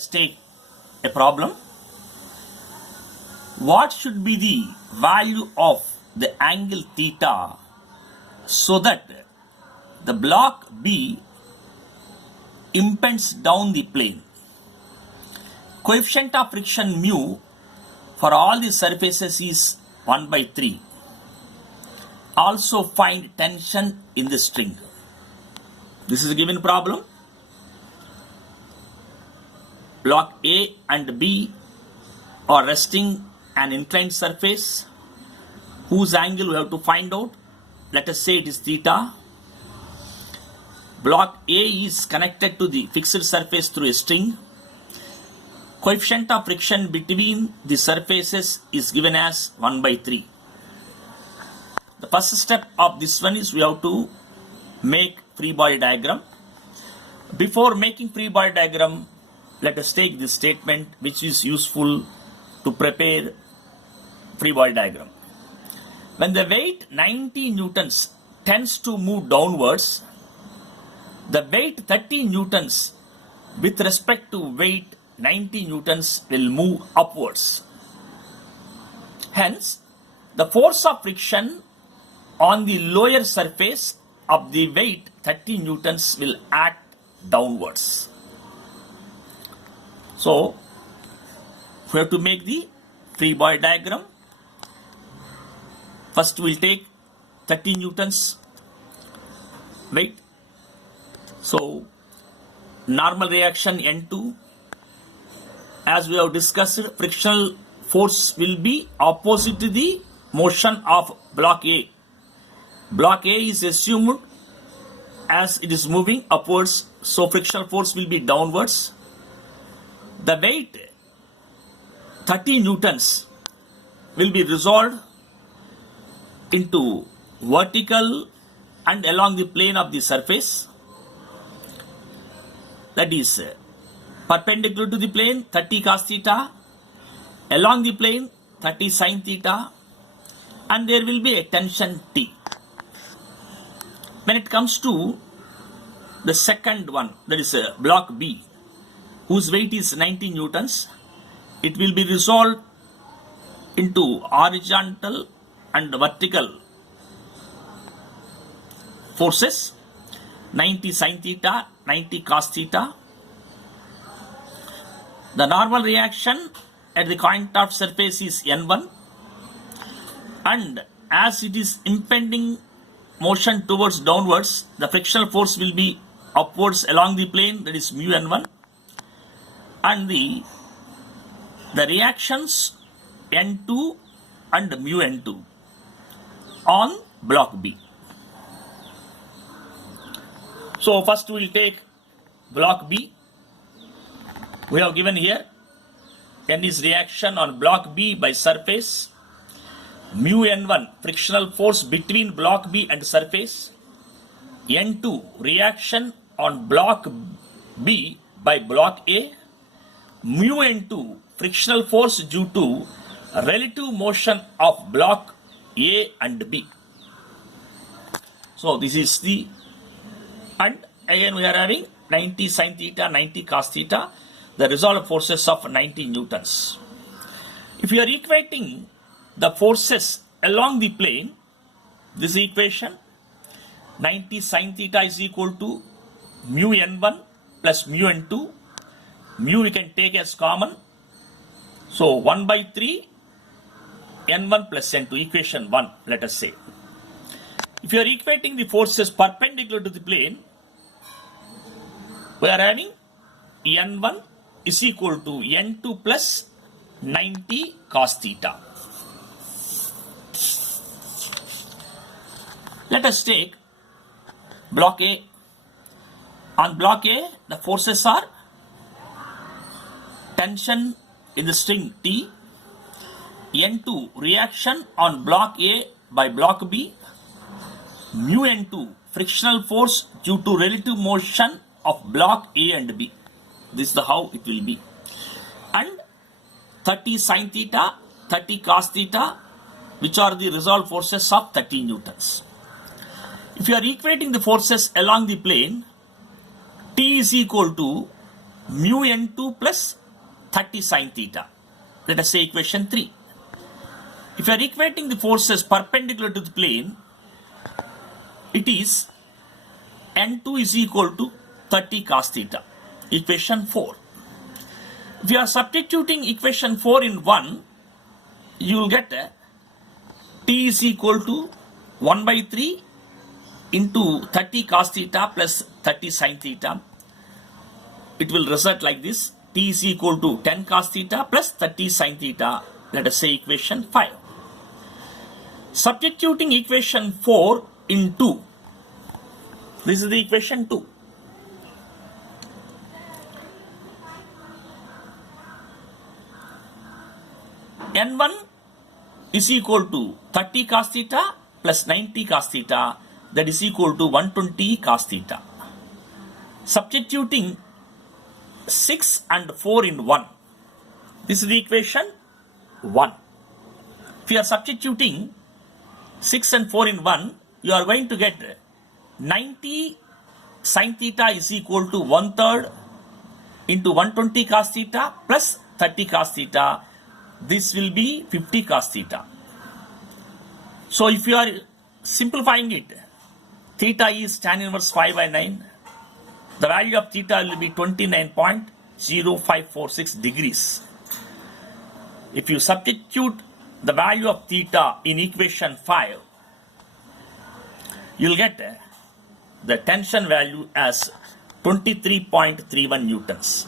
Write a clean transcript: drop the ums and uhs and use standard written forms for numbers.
Let's take a problem. What should be the value of the angle theta so that the block B impends down the plane? Coefficient of friction mu for all the surfaces is 1 by 3. Also find tension in the string. This is a given problem. Block A and B are resting an inclined surface whose angle we have to find out. Let us say it is theta. Block A is connected to the fixed surface through a string. Coefficient of friction between the surfaces is given as 1 by 3. The first step of this one is we have to make free body diagram. Before making free body diagram, let us take this statement which is useful to prepare free body diagram. When the weight 90 newtons tends to move downwards, the weight 30 newtons with respect to weight 90 newtons will move upwards. Hence, the force of friction on the lower surface of the weight 30 newtons will act downwards. So, we have to make the free body diagram. First, we will take 30 newtons weight. So, normal reaction N2. As we have discussed, frictional force will be opposite to the motion of block A. Block A is assumed as it is moving upwards, so frictional force will be downwards. The weight 30 newtons will be resolved into vertical and along the plane of the surface, that is perpendicular to the plane 30 cos theta, along the plane 30 sin theta, and there will be a tension T. When it comes to the second one, that is block B, whose weight is 90 newtons, it will be resolved into horizontal and vertical forces, 90 sin theta, 90 cos theta. The normal reaction at the contact surface is N1, and as it is impending motion towards downwards, the frictional force will be upwards along the plane, that is mu N1, and the reactions N2 and mu N2 on block B. So first we will take block B. We have given here N is reaction on block B by surface, mu N1 frictional force between block B and surface, N2 reaction on block B by block A, mu N2 frictional force due to relative motion of block A and B. So this is the, and again we are having 90 sin theta, 90 cos theta, the resolved forces of 90 newtons. If you are equating the forces along the plane, this equation 90 sin theta is equal to mu N1 plus mu N2. Mu we can take as common. So 1 by 3 N1 plus N2, equation 1, let us say. If you are equating the forces perpendicular to the plane, we are having N1 is equal to N2 plus 90 cos theta. Let us take block A. On block A, the forces are tension in the string T, N2 reaction on block A by block B, mu N2 frictional force due to relative motion of block A and B. This is how it will be. And 30 sin theta, 30 cos theta, which are the resolved forces of 30 newtons. If you are equating the forces along the plane, T is equal to mu n2 plus 30 sine theta. Let us say equation 3. If you are equating the forces perpendicular to the plane, it is n2 is equal to 30 cos theta. Equation 4. If you are substituting equation 4 in 1, you will get t is equal to 1 by 3 into 30 cos theta plus 30 sine theta. It will result like this. T is equal to 10 cos theta plus 30 sine theta. Let us say equation 5. Substituting equation 4 in 2. This is the equation 2. N1 is equal to 30 cos theta plus 90 cos theta, that is equal to 120 cos theta. Substituting 6 and 4 in 1. This is the equation 1. If you are substituting 6 and 4 in 1, you are going to get 90 sine theta is equal to 1/3 into 120 cos theta plus 30 cos theta. This will be 50 cos theta. So if you are simplifying it, theta is tan inverse 5 by 9. The value of theta will be 29.0546 degrees. If you substitute the value of theta in equation 5, you will get the tension value as 23.31 newtons.